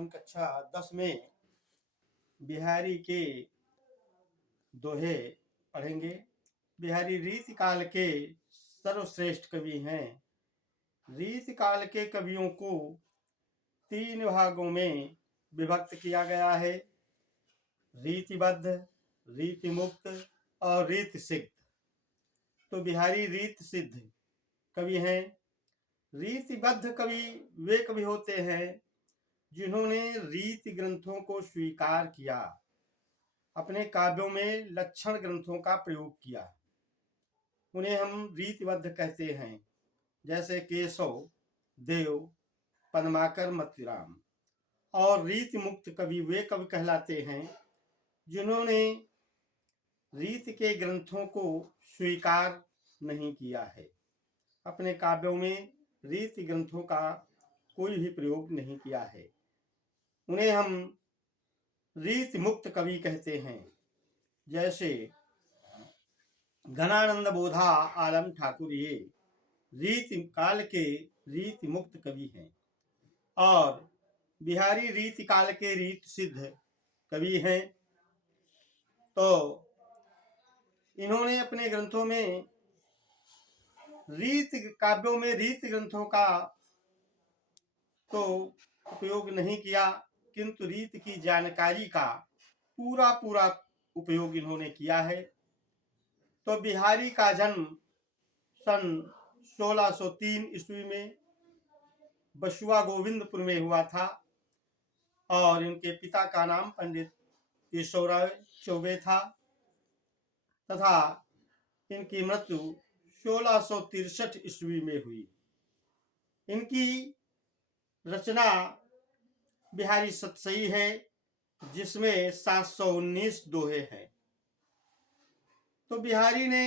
हम कक्षा 10 में बिहारी के दोहे पढ़ेंगे। बिहारी रीति काल के सर्वश्रेष्ठ कवि हैं। रीति काल के कवियों को 3 भागों में विभक्त किया गया है: रीतिबद्ध, रीति मुक्त और रीति सिद्ध। तो बिहारी रीति सिद्ध कवि हैं। रीतिबद्ध कवि वे कवि होते हैं जिन्होंने रीति ग्रंथों को स्वीकार किया, अपने काव्यों में लक्षण ग्रंथों का प्रयोग किया, उन्हें हम रीतिबद्ध कहते हैं। जैसे केशव, देव, पद्माकर, मतिराम। और रीति मुक्त कवि वे कवि कहलाते हैं जिन्होंने रीति के ग्रंथों को स्वीकार नहीं किया है, अपने काव्यों में रीति ग्रंथों का कोई भी प्रयोग नहीं किया है, उन्हें हम रीति मुक्त कवि कहते हैं। जैसे घनानंद बोधा आलम ठाकुर ये रीति काल के रीति मुक्त कवि हैं और बिहारी रीति काल के रीति सिद्ध कवि हैं। तो इन्होंने अपने ग्रंथों में रीति काव्यों में रीति ग्रंथों का तो उपयोग नहीं किया, किंतु रीति की जानकारी का पूरा उपयोग इन्होंने किया है। तो बिहारी का जन्म सन 1603 ईस्वी में बसुआ गोविंदपुर में हुआ था और इनके पिता का नाम पंडित केशवराव चौबे था तथा इनकी मृत्यु 1663 ईस्वी में हुई। इनकी रचना बिहारी सतसई है जिसमें 719 दोहे हैं। तो बिहारी ने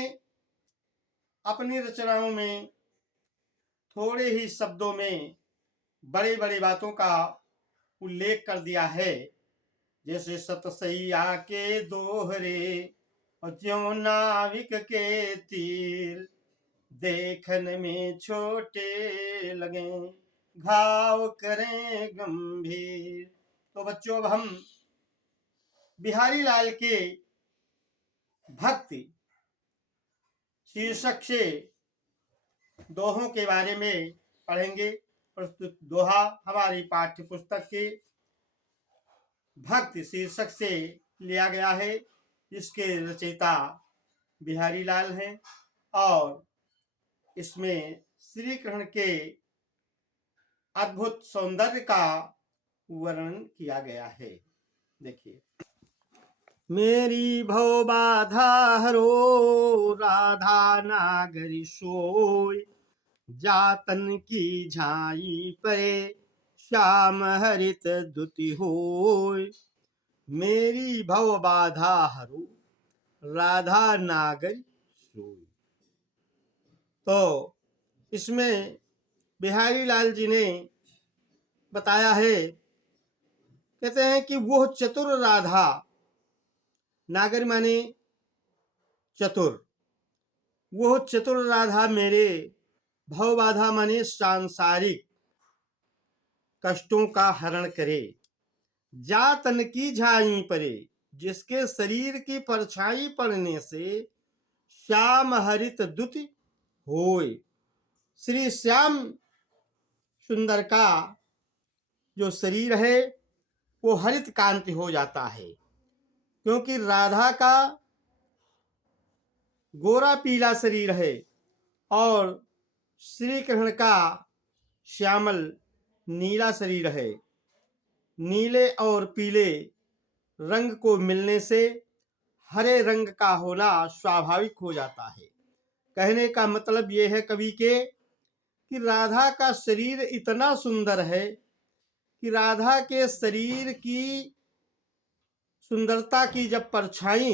अपनी रचनाओं में थोड़े ही शब्दों में बड़े बड़े बातों का उल्लेख कर दिया है। जैसे सतसैया के दोहरे और ज्यों नाविक के तीर, देखन में छोटे लगे घाव करें गंभीर। तो बच्चों, अब हम बिहारी लाल के भक्ति शीर्षक से दोहों के बारे में पढ़ेंगे। प्रस्तुत दोहा हमारी पाठ्य पुस्तक के भक्ति शीर्षक से लिया गया है। इसके रचयिता बिहारी लाल हैं और इसमें श्री कृष्ण के अद्भुत सौंदर्य का वर्णन किया गया है। देखिए, मेरी भव बाधा हरो, राधा नागरी सोय, जातन की झाई परे, श्याम हरित दुति होय। मेरी भव बाधा हरो, राधा नागरी सोय। तो इसमें बिहारी लाल जी ने बताया है, कहते हैं कि वो चतुर राधा, नागर माने चतुर, वो चतुर राधा मेरे भव बाधा माने सांसारिक कष्टों का हरण करे, जातन की झाई परे, जिसके शरीर की परछाई पड़ने से श्याम हरित दुति होय। श्री श्याम सुंदर का जो शरीर है वो हरित कांति हो जाता है, क्योंकि राधा का गोरा पीला शरीर है और श्री कृष्ण का श्यामल नीला शरीर है। नीले और पीले रंग को मिलने से हरे रंग का होना स्वाभाविक हो जाता है। कहने का मतलब यह है कवि के कि राधा का शरीर इतना सुंदर है कि राधा के शरीर की सुंदरता की जब परछाई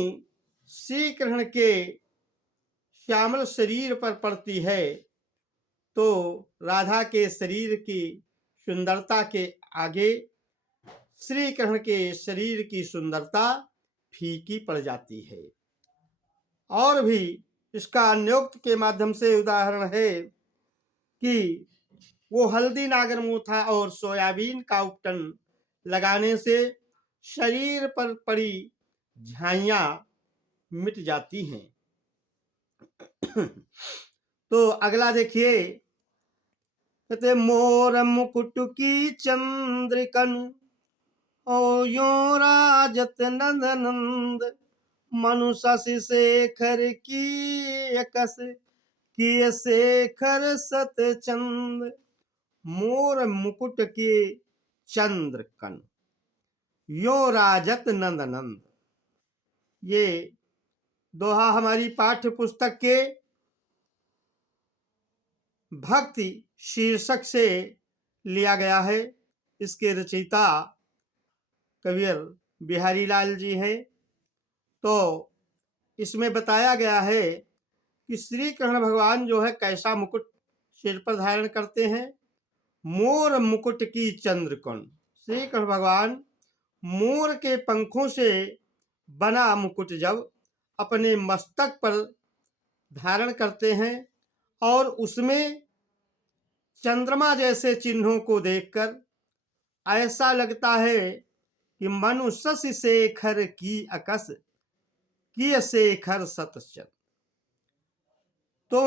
श्री कृष्ण के श्यामल शरीर पर पड़ती है तो राधा के शरीर की सुंदरता के आगे श्री कृष्ण के शरीर की सुंदरता फीकी पड़ जाती है। और भी इसका अन्योक्त के माध्यम से उदाहरण है कि वो हल्दी नागर मुंह था और सोयाबीन का उपटन लगाने से शरीर पर पड़ी झाइयां मिट जाती हैं। तो अगला देखिए, कहते मोर मुकुट की चंद्रिकन ओ यो राजत नंद नंद, मनु शशि शेखर की यकस किए शेखर सतचंद। मोर मुकुट के चंद्रकन यो राजत नंद नंद, ये दोहा हमारी पाठ्य पुस्तक के भक्ति शीर्षक से लिया गया है। इसके रचयिता कवियर बिहारी लाल जी हैं। तो इसमें बताया गया है कि श्री कृष्ण भगवान जो है कैसा मुकुट सिर पर धारण करते हैं। मोर मुकुट की चंद्रकण, श्री कृष्ण भगवान मोर के पंखों से बना मुकुट जब अपने मस्तक पर धारण करते हैं और उसमें चंद्रमा जैसे चिन्हों को देखकर ऐसा लगता है कि मनु शशि शेखर की अकस किए शेखर सतचंद। तो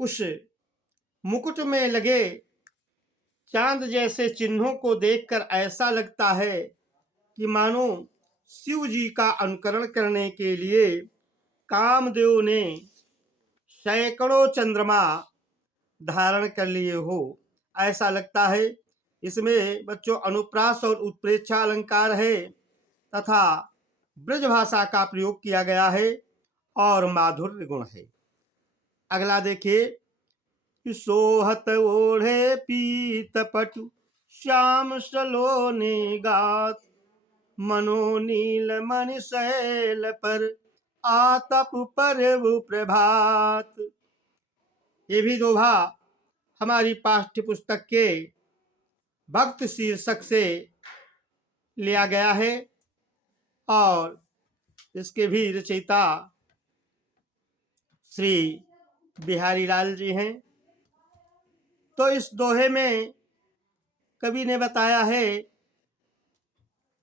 उस मुकुट में लगे चांद जैसे चिन्हों को देखकर ऐसा लगता है कि मानो शिव जी का अनुकरण करने के लिए कामदेव ने सैकड़ों चंद्रमा धारण कर लिए हो, ऐसा लगता है। इसमें बच्चों अनुप्रास और उत्प्रेक्षा अलंकार है तथा ब्रज भाषा का प्रयोग किया गया है और माधुर्य गुण है। अगला देखिए, सोहत ओढ़े पीत पटु श्याम सलोने गात, मनो नील मणि शैल पर आतप परवु प्रभात। ये भी दोहा हमारी पाठ्य पुस्तक के भक्त शीर्षक से लिया गया है और इसके भी रचयिता श्री बिहारी लाल जी हैं। तो इस दोहे में कवि ने बताया है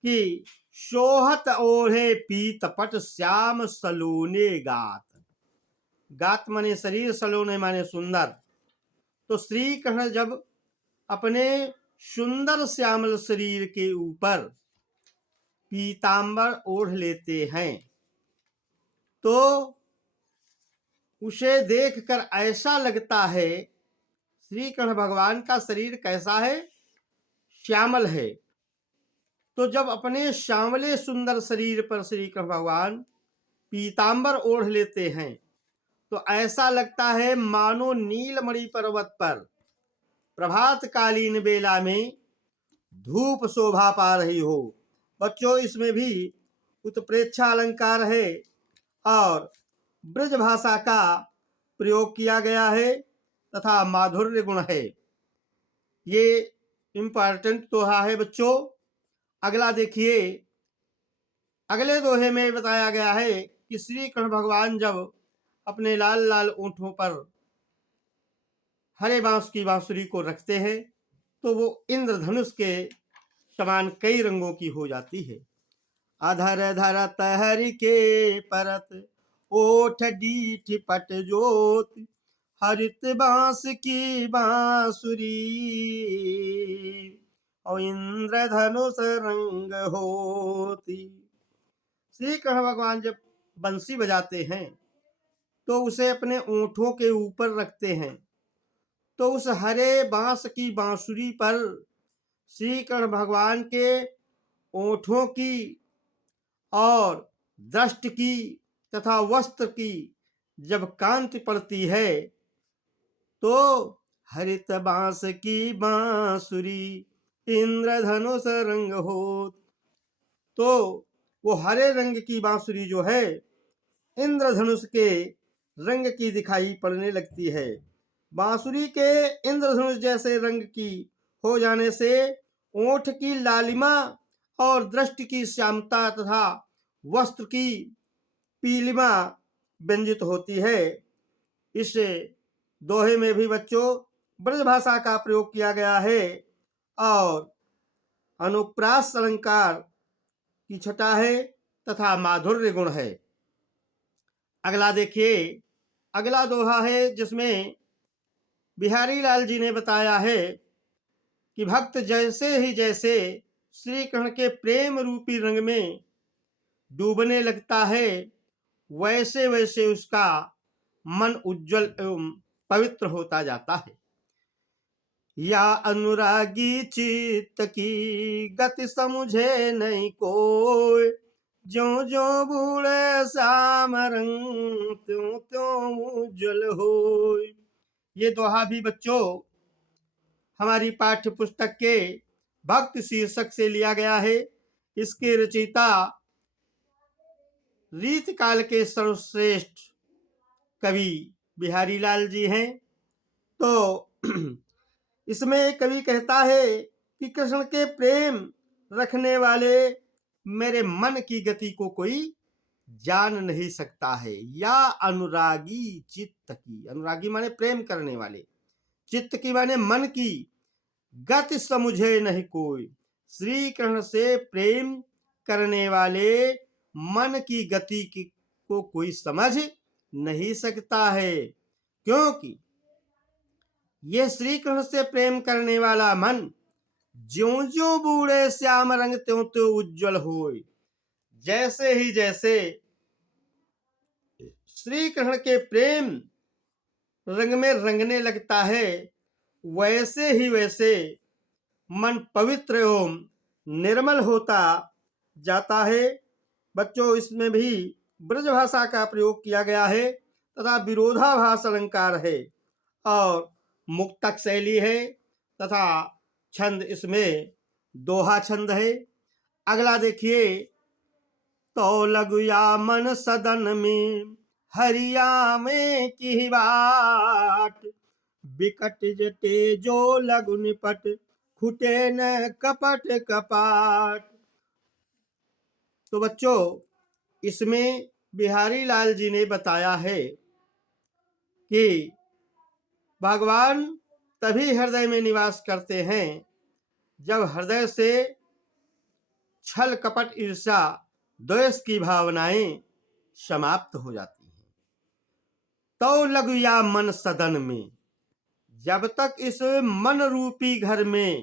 कि सोहत ओढ़े पीत पट श्याम सलोने गात। गात माने शरीर, सलोने माने सुंदर। तो श्री कृष्ण जब अपने सुंदर श्यामल शरीर के ऊपर पीतांबर ओढ़ लेते हैं तो उसे देखकर ऐसा लगता है श्री कृष्ण भगवान का शरीर कैसा है, श्यामल है। तो जब अपने श्यामले सुंदर शरीर पर श्री कृष्ण भगवान पीतांबर ओढ़ लेते हैं तो ऐसा लगता है मानो नीलमणि पर्वत पर प्रभात कालीन बेला में धूप शोभा पा रही हो। बच्चों इसमें भी उत्प्रेक्षा अलंकार है और ब्रज भाषा का प्रयोग किया गया है तथा माधुर्य गुण है। ये इम्पॉर्टेंट दोहा है बच्चों। अगला देखिए, अगले दोहे में बताया गया है कि श्री कृष्ण भगवान जब अपने लाल लाल ऊँटों पर हरे बांस की बांसुरी को रखते हैं तो वो इंद्रधनुष के समान कई रंगों की हो जाती है। अधर धरत हरि के परत ओठ डीठ पट जोत, हरित बांस की बांसुरी और इंद्रधनुष रंग होती। श्री कृष्ण भगवान जब बंसी बजाते हैं तो उसे अपने ओंठों के ऊपर रखते हैं तो उस हरे बांस की बांसुरी पर श्री कृष्ण भगवान के ओंठों की और दष्ट की तथा वस्त्र की जब कांति पड़ती है तो हरित बांस की बांसुरी इंद्रधनुष रंग हो। तो वो हरे रंग की बांसुरी जो है इंद्रधनुष के रंग की दिखाई पड़ने लगती है। बांसुरी के इंद्रधनुष जैसे रंग की हो जाने से ओठ की लालिमा और दृष्टि की श्यामता तथा वस्त्र की पीलिमा व्यंजित होती है। इस दोहे में भी बच्चों ब्रज भाषा का प्रयोग किया गया है और अनुप्रास अलंकार की छटा है तथा माधुर्य गुण है। अगला देखिए, अगला दोहा है जिसमें बिहारी लाल जी ने बताया है कि भक्त जैसे ही जैसे श्री कृष्ण के प्रेम रूपी रंग में डूबने लगता है, वैसे वैसे उसका मन उज्जवल एवं पवित्र होता जाता है। या अनुरागी चित्त की गति समझे नहीं कोई, ज्यों ज्यों बूढ़े श्याम रंग त्यों त्यों उज्जवल होय। ये दोहा भी बच्चों हमारी पाठ्य पुस्तक के भक्त शीर्षक से लिया गया है। इसके रचयिता रीत काल के सर्वश्रेष्ठ कवि बिहारी लाल जी हैं। तो इसमें कवि कहता है कि कृष्ण के प्रेम रखने वाले मेरे मन की गति को कोई जान नहीं सकता है। या अनुरागी चित्त की, अनुरागी माने प्रेम करने वाले, चित्त की माने मन की, गति समझे नहीं कोई, श्री कृष्ण से प्रेम करने वाले मन की गति को कोई समझ नहीं सकता है, क्योंकि यह श्री कृष्ण से प्रेम करने वाला मन ज्यों ज्यों बूढ़े श्याम रंग त्यों त्यों उज्जवल होय। जैसे ही जैसे श्री कृष्ण के प्रेम रंग में रंगने लगता है, वैसे ही वैसे मन पवित्र एवं निर्मल होता जाता है। बच्चों इसमें भी ब्रज भाषा का प्रयोग किया गया है तथा विरोधाभास अलंकार है और मुक्तक शैली है तथा छंद इसमें दोहा छंद है। अगला देखिए, तो लगुया मन सदन में हरिया में की बाट, बिकट जटे जो लगु निपट खुटे न कपट कपाट। तो बच्चों इसमें बिहारी लाल जी ने बताया है कि भगवान तभी हृदय में निवास करते हैं जब हृदय से छल कपट ईर्ष्या द्वेष की भावनाएं समाप्त हो जाती हैं। तो लगु या मन सदन में, जब तक इस मन रूपी घर में,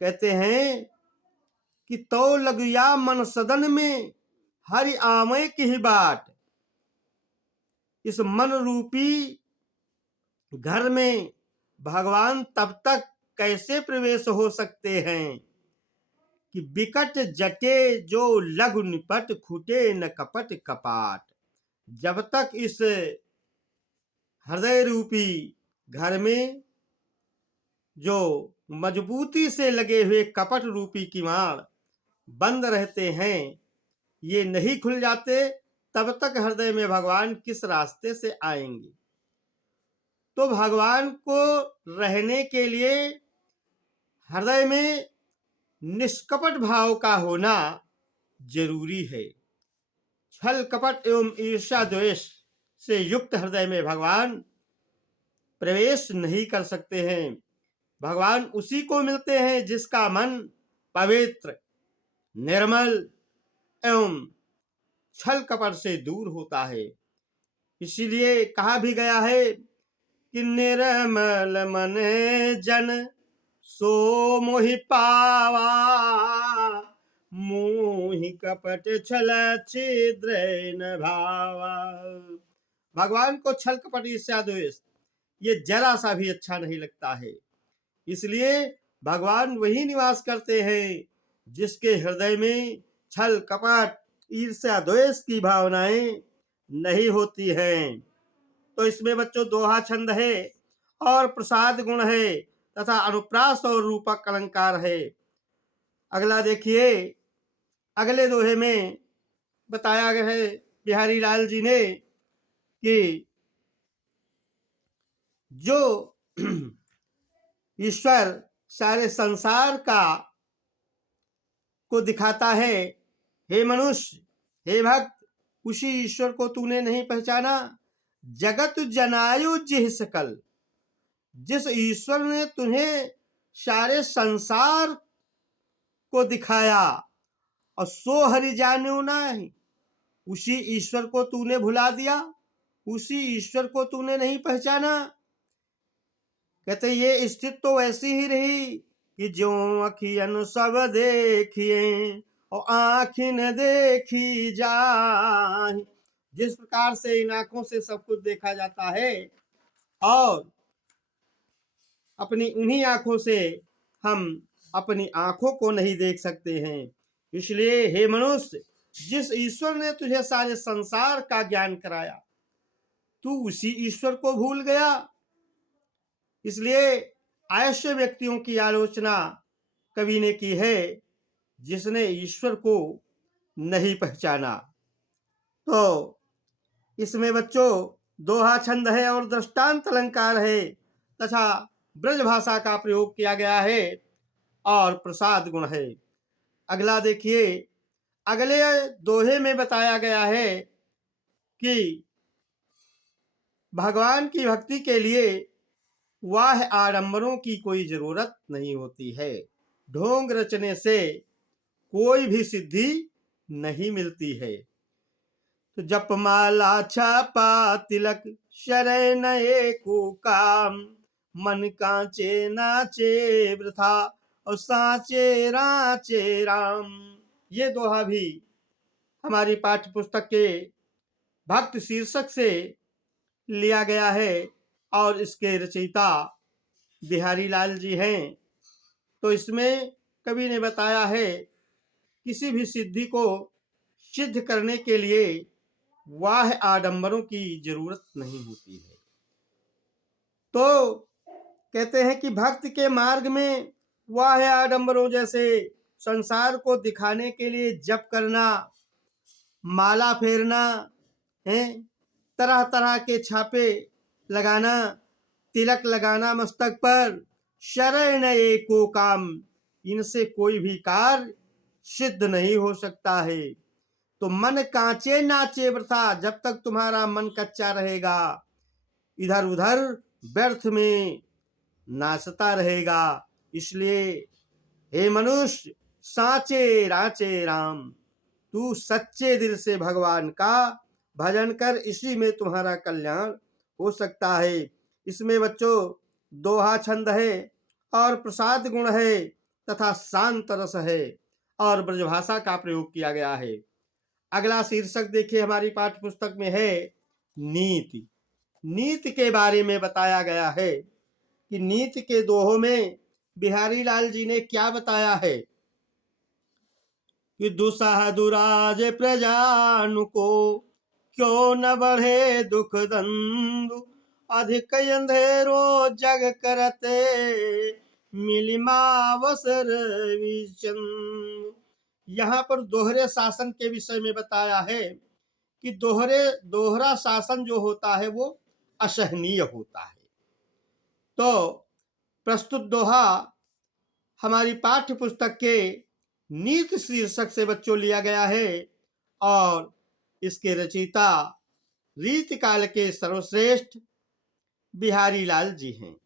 कहते हैं कि तो लगु या मन सदन में हरि आमय की ही बाट, इस मन रूपी घर में भगवान तब तक कैसे प्रवेश हो सकते हैं कि बिकट जटे जो लघु निपट खुटे न कपट कपाट। जब तक इस हृदय रूपी घर में जो मजबूती से लगे हुए कपट रूपी किवाड़ बंद रहते हैं, ये नहीं खुल जाते, तब तक हृदय में भगवान किस रास्ते से आएंगे। तो भगवान को रहने के लिए हृदय में निष्कपट भाव का होना जरूरी है। छल कपट एवं ईर्ष्या द्वेष से युक्त हृदय में भगवान प्रवेश नहीं कर सकते हैं। भगवान उसी को मिलते हैं जिसका मन पवित्र, निर्मल एवं छल कपट से दूर होता है। इसीलिए कहा भी गया है कि निर्मल मन जन सो मोहि पावा, मोहि कपट छल छिद्र न भावा। भगवान को छल कपट ईर्ष्या द्वेष ये जरा सा भी अच्छा नहीं लगता है। इसलिए भगवान वही निवास करते हैं जिसके हृदय में छल कपट ईर्ष्या द्वेष की भावनाएं नहीं होती हैं। तो इसमें बच्चों दोहा छंद है और प्रसाद गुण है तथा अनुप्रास और रूपक अलंकार है। अगला देखिए, अगले दोहे में बताया गया है बिहारी लाल जी ने कि जो ईश्वर सारे संसार का को दिखाता है, हे मनुष्य, हे भक्त, उसी ईश्वर को तूने नहीं पहचाना। जगत जनायु जिह सकल, जिस ईश्वर ने तुम्हें सारे संसार को दिखाया और सो हरि जानो नाही। उसी ईश्वर को तूने भुला दिया, उसी ईश्वर को तूने नहीं पहचाना। कहते ये स्थिति तो वैसी ही रही कि जो अखियन सब देखिए और आँखी न देखी जाए। जिस प्रकार से इन आंखों से सब कुछ देखा जाता है और अपनी उन्हीं आंखों से हम अपनी आंखों को नहीं देख सकते हैं। इसलिए हे मनुष्य, जिस ईश्वर ने तुझे सारे संसार का ज्ञान कराया, तू उसी ईश्वर को भूल गया। इसलिए ऐसे व्यक्तियों की आलोचना कवि ने की है जिसने ईश्वर को नहीं पहचाना। तो इसमें बच्चों दोहा छंद है और दृष्टांत अलंकार है तथा ब्रज भाषा का प्रयोग किया गया है और प्रसाद गुण है। अगला देखिए, अगले दोहे में बताया गया है कि भगवान की भक्ति के लिए वाह आडंबरों की कोई जरूरत नहीं होती है। ढोंग रचने से कोई भी सिद्धि नहीं मिलती है। तो जप माला छापा तिलक शरण एको काम, मन कांचे नाचे वृथा और साचे राचे राम। ये दोहा भी हमारी पाठ्य पुस्तक के भक्त शीर्षक से लिया गया है और इसके रचयिता बिहारी लाल जी हैं। तो इसमें कवि ने बताया है किसी भी सिद्धि को सिद्ध करने के लिए वाह आडंबरों की जरूरत नहीं होती है। तो कहते हैं कि भक्त के मार्ग में वाह आडंबरों जैसे संसार को दिखाने के लिए जप करना, माला फेरना है, तरह तरह के छापे लगाना, तिलक लगाना मस्तक पर, शरण एको काम, इनसे कोई भी कार्य सिद्ध नहीं हो सकता है। तो मन कांचे नाचे वृथा, जब तक तुम्हारा मन कच्चा रहेगा इधर उधर व्यर्थ में नाचता रहेगा। इसलिए हे मनुष्य, साचे राचे राम, तू सच्चे दिल से भगवान का भजन कर, इसी में तुम्हारा कल्याण हो सकता है। इसमें बच्चों दोहा छंद है और प्रसाद गुण है तथा शांत रस है और ब्रजभाषा का प्रयोग किया गया है। अगला शीर्षक देखिए हमारी पाठ्य पुस्तक में है नीति। नीति के बारे में बताया गया है कि नीति के दोहों में बिहारी लाल जी ने क्या बताया है कि दुसाह दुराज प्रजानुको, क्यों न बढ़े दुख दंदु, अधिक अंधेरो जग करते, मिलिमावसर विचंद। यहाँ पर दोहरे शासन के विषय में बताया है कि दोहरा शासन जो होता है वो असहनीय होता है। तो प्रस्तुत दोहा हमारी पाठ्य पुस्तक के नीति शीर्षक से बच्चों लिया गया है और इसके रचयिता रीतिकाल के सर्वश्रेष्ठ बिहारी लाल जी हैं।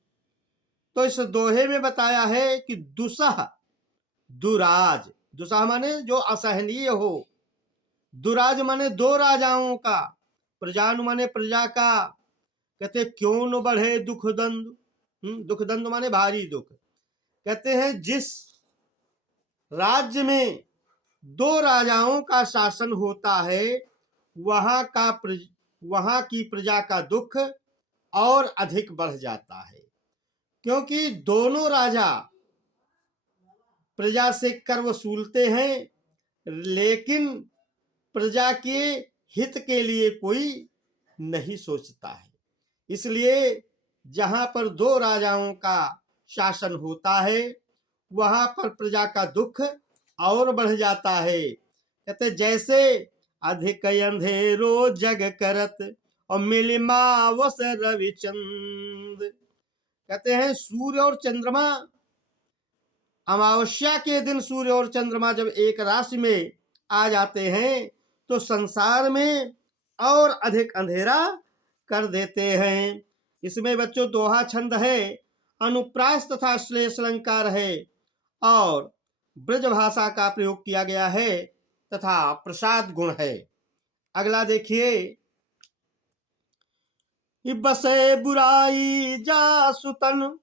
तो इस दोहे में बताया है कि दुसह दुराज, दुसह माने जो असहनीय हो, दुराज माने दो राजाओं का, प्रजानु माने प्रजा का। कहते क्यों न बढ़े दुख दंड, दुख दंड माने भारी दुख। कहते हैं जिस राज्य में दो राजाओं का शासन होता है वहां की प्रजा का दुख और अधिक बढ़ जाता है, क्योंकि दोनों राजा प्रजा से कर वसूलते हैं लेकिन प्रजा के हित के लिए कोई नहीं सोचता है। इसलिए जहां पर दो राजाओं का शासन होता है वहां पर प्रजा का दुख और बढ़ जाता है। कहते जैसे अधिक अंधेरो जग करत और मिलिमावस रविचंद। कहते हैं सूर्य और चंद्रमा, अमावस्या के दिन सूर्य और चंद्रमा जब एक राशि में आ जाते हैं तो संसार में और अधिक अंधेरा कर देते हैं। इसमें बच्चों दोहा छंद है, अनुप्रास तथा श्लेष अलंकार है और ब्रजभाषा का प्रयोग किया गया है तथा प्रसाद गुण है। अगला देखिए, बसे बुराई जासु तन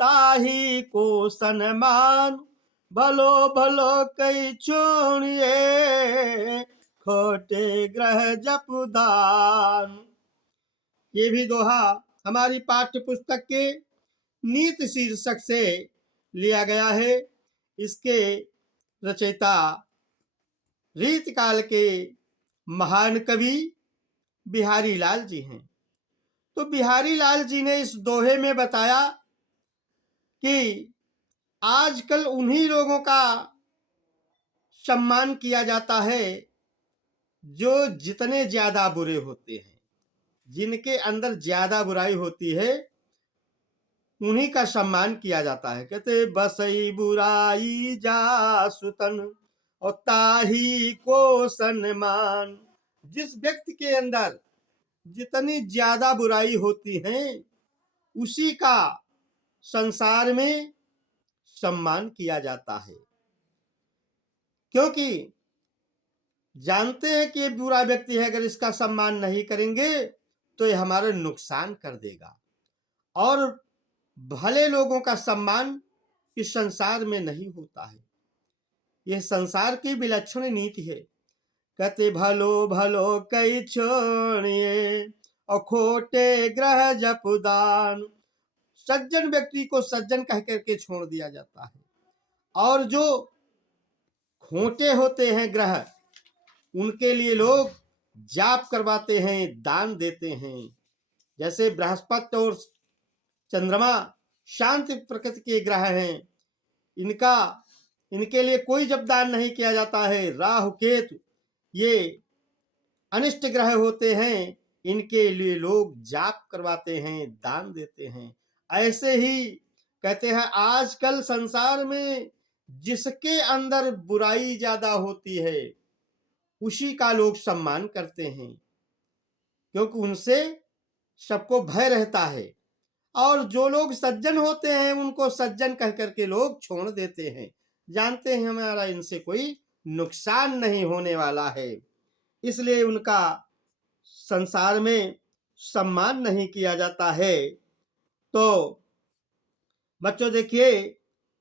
ताही को सन्मान, भलो भलो कई छोड़िए खोटे ग्रह जपदान। ये भी दोहा हमारी पाठ्य पुस्तक के नीति शीर्षक से लिया गया है। इसके रचयिता रीतिकाल के महान कवि बिहारी लाल जी हैं। तो बिहारी लाल जी ने इस दोहे में बताया कि आजकल उन्हीं लोगों का सम्मान किया जाता है जो जितने ज्यादा बुरे होते हैं, जिनके अंदर ज्यादा बुराई होती है, उन्हीं का सम्मान किया जाता है। कहते बसई बुराई जासु तन और ताही को सम्मान। जिस व्यक्ति के अंदर जितनी ज्यादा बुराई होती है, उसी का संसार में सम्मान किया जाता है, क्योंकि जानते हैं कि ये बुरा व्यक्ति है, अगर इसका सम्मान नहीं करेंगे तो ये हमारा नुकसान कर देगा। और भले लोगों का सम्मान इस संसार में नहीं होता है। यह संसार की विलक्षण नीति है। कहते भलो भलो कई छोड़िए और खोटे ग्रह जपदान। सज्जन व्यक्ति को सज्जन कह करके छोड़ दिया जाता है, और जो खोटे होते हैं ग्रह, उनके लिए लोग जाप करवाते हैं, दान देते हैं। जैसे बृहस्पति और चंद्रमा शांति प्रकृति के ग्रह हैं, इनके लिए कोई जपदान नहीं किया जाता है। राहु केतु ये अनिष्ट ग्रह होते हैं, इनके लिए लोग जाप करवाते हैं, दान देते हैं। ऐसे ही कहते हैं आजकल संसार में जिसके अंदर बुराई ज्यादा होती है, उसी का लोग सम्मान करते हैं, क्योंकि उनसे सबको भय रहता है। और जो लोग सज्जन होते हैं, उनको सज्जन कह करके लोग छोड़ देते हैं, जानते हैं हमारा इनसे कोई नुकसान नहीं होने वाला है, इसलिए उनका संसार में सम्मान नहीं किया जाता है। तो बच्चों देखिए,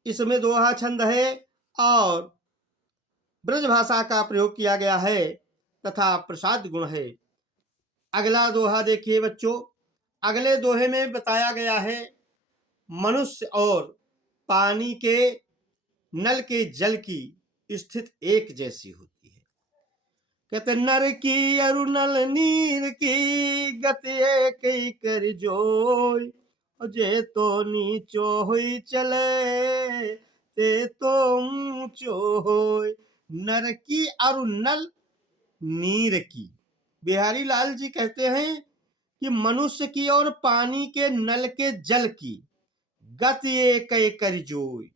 इसमें दोहा छंद है और ब्रज भाषा का प्रयोग किया गया है तथा प्रसाद गुण है। अगला दोहा देखिए बच्चों, अगले दोहे में बताया गया है मनुष्य और पानी के नल के जल की स्थिति एक जैसी होती है। कहते नर की अरु नल नीर की गति एक कर जोय, जे तो नीचो हुई चले ते तो ऊंचो होय। नर की अरु नल नीर की। बिहारी लाल जी कहते हैं कि मनुष्य की और पानी के नल के जल की गति एक कर जोय,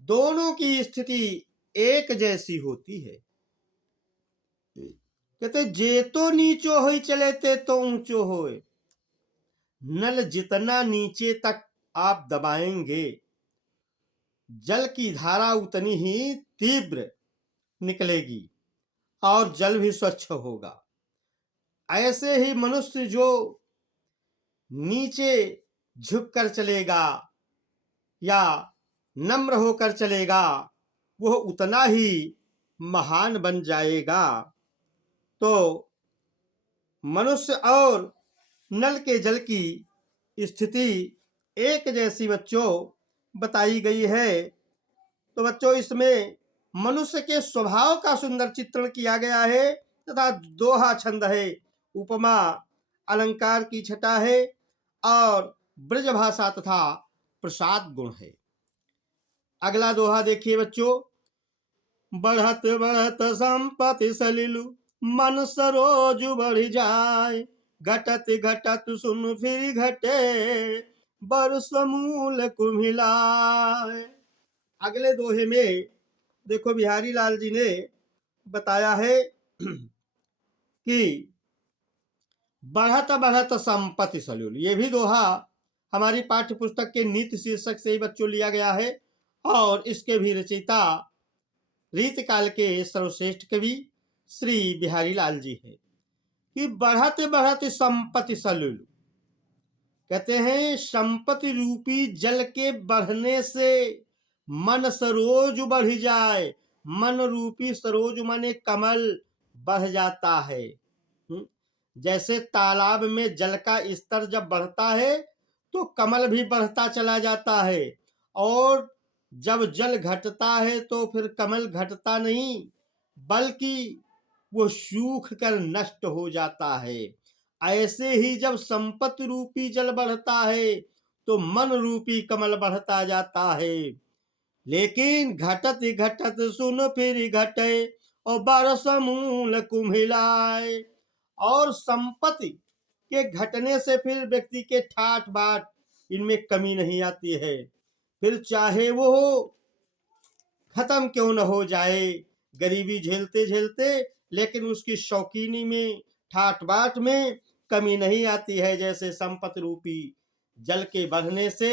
दोनों की स्थिति एक जैसी होती है। कहते जे तो नीचो होई चले ते तो ऊंचो होए। नल जितना नीचे तक आप दबाएंगे, जल की धारा उतनी ही तीव्र निकलेगी और जल भी स्वच्छ होगा। ऐसे ही मनुष्य जो नीचे झुककर चलेगा या नम्र होकर चलेगा, वह उतना ही महान बन जाएगा। तो मनुष्य और नल के जल की स्थिति एक जैसी बच्चों बताई गई है। तो बच्चों इसमें मनुष्य के स्वभाव का सुंदर चित्रण किया गया है तथा दोहा छंद है, उपमा अलंकार की छटा है और ब्रज भाषा तथा प्रसाद गुण है। अगला दोहा देखिए बच्चों, बढ़त बढ़त संपत्ति सलिलु मन सरोज बढ़ जाए, घटत घटत सुन फिर घटे बरस मूल कुम्हिलाए। अगले दोहे में देखो बिहारी लाल जी ने बताया है कि बढ़त बढ़त संपत्ति सलिल। ये भी दोहा हमारी पाठ्य पुस्तक के नीति शीर्षक से ही बच्चों लिया गया है और इसके भी रचयिता रीत काल के सर्वश्रेष्ठ कवि श्री बिहारी लाल जी है कि बढ़ते बढ़ते संपत्ति सलुलु। कहते हैं संपत्ति रूपी जल के बढ़ने से मन सरोज बढ़ जाए। मन रूपी सरोज माने कमल बढ़ जाता है। जैसे तालाब में जल का स्तर जब बढ़ता है तो कमल भी बढ़ता चला जाता है, और जब जल घटता है तो फिर कमल घटता नहीं बल्कि वो सूख कर नष्ट हो जाता है। ऐसे ही जब संपत्ति रूपी जल बढ़ता है तो मन रूपी कमल बढ़ता जाता है। लेकिन घटत घटत सुन फिर घटे और बरस मूल कुम्हिलाए। और संपत्ति के घटने से फिर व्यक्ति के ठाट बाट इनमें कमी नहीं आती है। फिर चाहे वो खत्म क्यों न हो जाए, गरीबी झेलते झेलते, लेकिन उसकी शौकीनी में ठाट बाट में कमी नहीं आती है। जैसे संपत्ति रूपी जल के बढ़ने से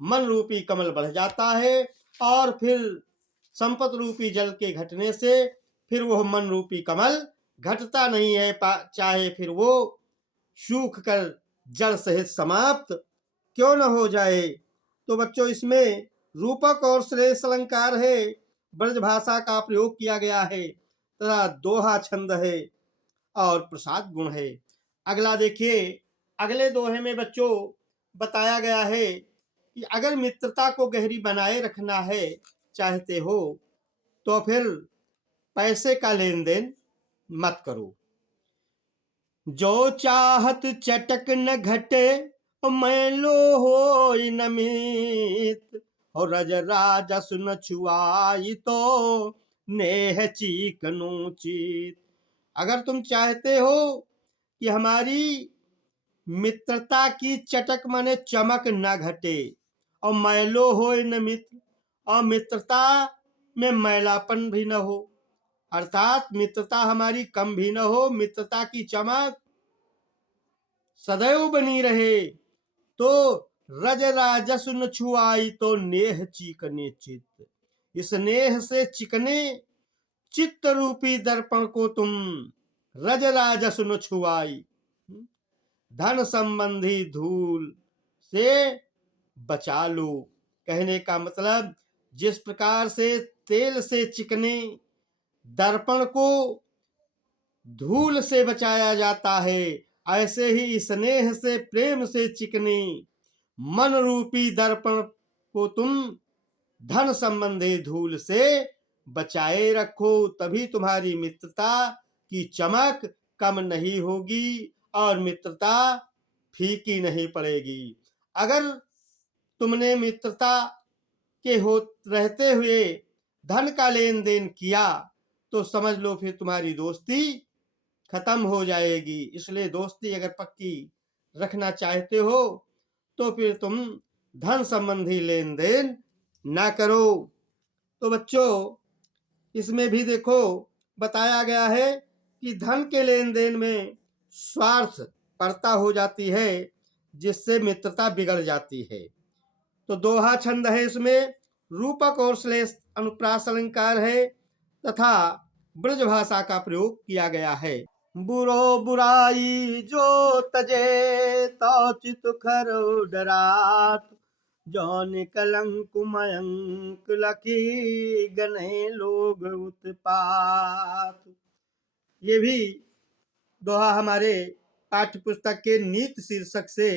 मन रूपी कमल बढ़ जाता है, और फिर संपत्ति रूपी जल के घटने से फिर वो मन रूपी कमल घटता नहीं है, चाहे फिर वो सूख कर जल सहित समाप्त क्यों न हो जाए। तो बच्चों इसमें रूपक और श्रेष्ठ अलंकार है, ब्रज भाषा का प्रयोग किया गया है तथा दोहा छंद है और प्रसाद गुण है। अगला देखिए, अगले दोहे में बच्चों बताया गया है कि अगर मित्रता को गहरी बनाए रखना है चाहते हो तो फिर पैसे का लेन देन मत करो। जो चाहत चटक न घटे मैलो हो न मीत, और रज राजस न छुआई तो नेह चीकनु चित। अगर तुम चाहते हो कि हमारी मित्रता की चटक माने चमक न घटे और मैलो हो न मित्र, और मित्रता में मैलापन भी न हो, अर्थात मित्रता हमारी कम भी न हो, मित्रता की चमक सदैव बनी रहे, तो रज राजस न छुआई तो नेह चिकने चित्त। इस नेह से चिकने चित्त रूपी दर्पण को तुम रज राजस न छुआई, धन संबंधी धूल से बचा लो। कहने का मतलब जिस प्रकार से तेल से चिकने दर्पण को धूल से बचाया जाता है, ऐसे ही स्नेह से प्रेम से चिकने मन रूपी दर्पण को तुम धन संबंधी धूल से बचाए रखो, तभी तुम्हारी मित्रता की चमक कम नहीं होगी और मित्रता फीकी नहीं पड़ेगी। अगर तुमने मित्रता के हो रहते हुए धन का लेन देन किया तो समझ लो फिर तुम्हारी दोस्ती खत्म हो जाएगी। इसलिए दोस्ती अगर पक्की रखना चाहते हो तो फिर तुम धन संबंधी लेन देन ना करो। तो बच्चों इसमें भी देखो बताया गया है कि धन के लेन देन में स्वार्थ परता हो जाती है, जिससे मित्रता बिगड़ जाती है। तो दोहा छंद है, इसमें रूपक और श्लेष अनुप्रास अलंकार है तथा ब्रज भाषा का प्रयोग किया गया है। बुरो बुराई जो तजे तो चित खरो डरात, जौन कलंक मयंक लखी गने लोग उत्पात। ये भी दोहा हमारे पाठ्य पुस्तक के नीति शीर्षक से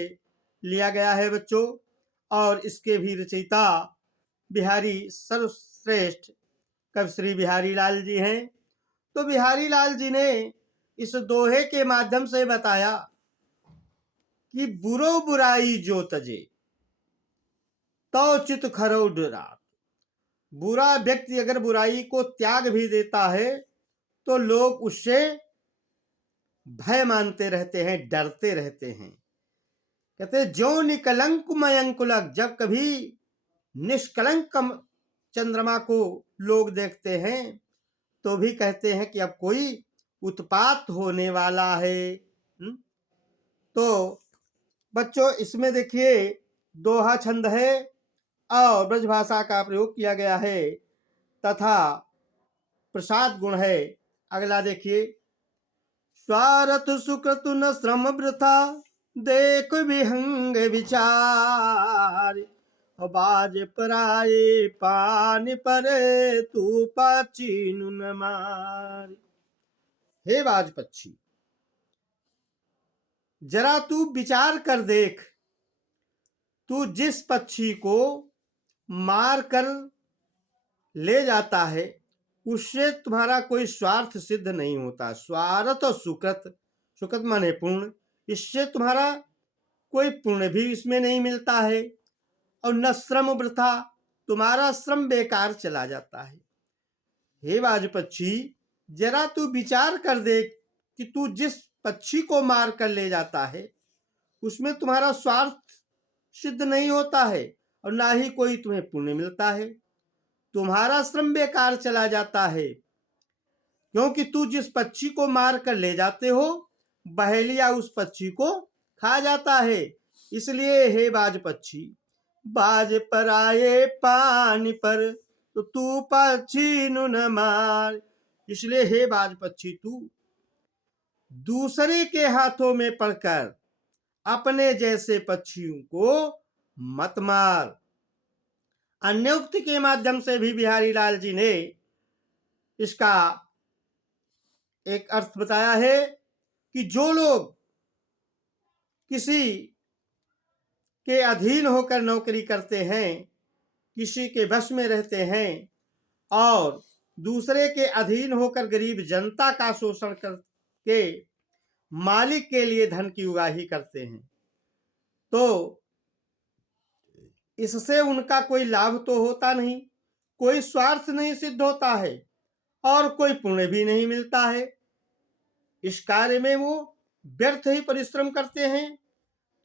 लिया गया है बच्चों, और इसके भी रचयिता बिहारी सर्वश्रेष्ठ कवि श्री बिहारी लाल जी हैं। तो बिहारी लाल जी ने इस दोहे के माध्यम से बताया कि बुरो बुराई जो तजे तो चित खरो डरात। बुरा व्यक्ति अगर बुराई को त्याग भी देता है तो लोग उससे भय मानते रहते हैं, डरते रहते हैं। कहते जो निकलंक मयंकुलक, जब कभी निष्कलंक चंद्रमा को लोग देखते हैं तो भी कहते हैं कि अब कोई उत्पात होने वाला है। तो बच्चों इसमें देखिए दोहा छंद है और ब्रज भाषा का प्रयोग किया गया है तथा प्रसाद गुण है। अगला देखिए, स्वार्थ सुकृत न श्रम वृथा, देख विहंग विचार, बाज पराए पान पर, तू पक्षी न मार। हे बाज पक्षी, जरा तू विचार कर देख, तू जिस पक्षी को मार कर ले जाता है उससे तुम्हारा कोई स्वार्थ सिद्ध नहीं होता। स्वार्थ और सुकृत, सुकृत माने पुण्य, इससे तुम्हारा कोई पुण्य भी इसमें नहीं मिलता है, और न श्रम वृथा, तुम्हारा श्रम बेकार चला जाता है। हे बाज पक्षी, जरा तू विचार कर देख कि तू जिस पक्षी को मार कर ले जाता है उसमें तुम्हारा स्वार्थ सिद्ध नहीं होता है और ना ही कोई तुम्हें पुण्य मिलता है। तुम्हारा श्रम बेकार चला जाता है, क्योंकि तू जिस पक्षी को मार कर ले जाते हो बहेलिया उस पक्षी को खा जाता है। इसलिए हे बाज पक्षी, बाज पर आए पानी पर, तो तू पक्षी न मार। इसलिए हे बाज पक्षी, तू दूसरे के हाथों में पड़कर अपने जैसे पक्षियों को मत मार। अन्य उक्ति के माध्यम से भी बिहारी लाल जी ने इसका एक अर्थ बताया है कि जो लोग किसी के अधीन होकर नौकरी करते हैं, किसी के वश में रहते हैं और दूसरे के अधीन होकर गरीब जनता का शोषण करके मालिक के लिए धन की उगाही करते हैं, तो इससे उनका कोई लाभ तो होता नहीं, कोई स्वार्थ नहीं सिद्ध होता है और कोई पुण्य भी नहीं मिलता है। इस कार्य में वो व्यर्थ ही परिश्रम करते हैं।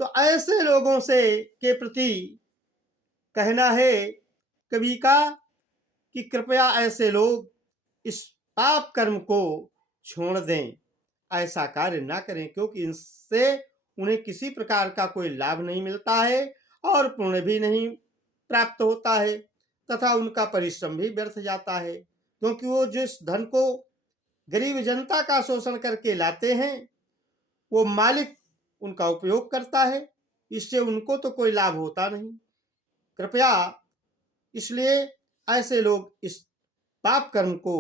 तो ऐसे लोगों से के प्रति कहना है कवि का कि कृपया ऐसे लोग इस पाप कर्म को छोड़ दें, ऐसा कार्य ना करें, क्योंकि इनसे उन्हें किसी प्रकार का कोई लाभ नहीं मिलता है और पुण्य भी नहीं प्राप्त होता है तथा उनका परिश्रम भी व्यर्थ जाता है, क्योंकि वो जिस धन को गरीब जनता का शोषण करके लाते हैं वो मालिक उनका उपयोग करता है, इससे उनको तो कोई लाभ होता नहीं। कृपया इसलिए ऐसे लोग इस पाप कर्म को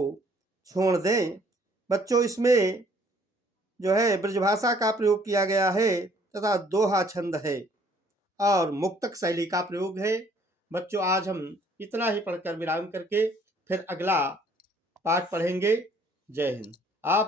छोड़ दें। बच्चों, इसमें जो है ब्रजभाषा का प्रयोग किया गया है तथा दोहा छंद है और मुक्तक शैली का प्रयोग है। बच्चों, आज हम इतना ही पढ़कर विराम करके फिर अगला पाठ पढ़ेंगे। जय हिंद। आप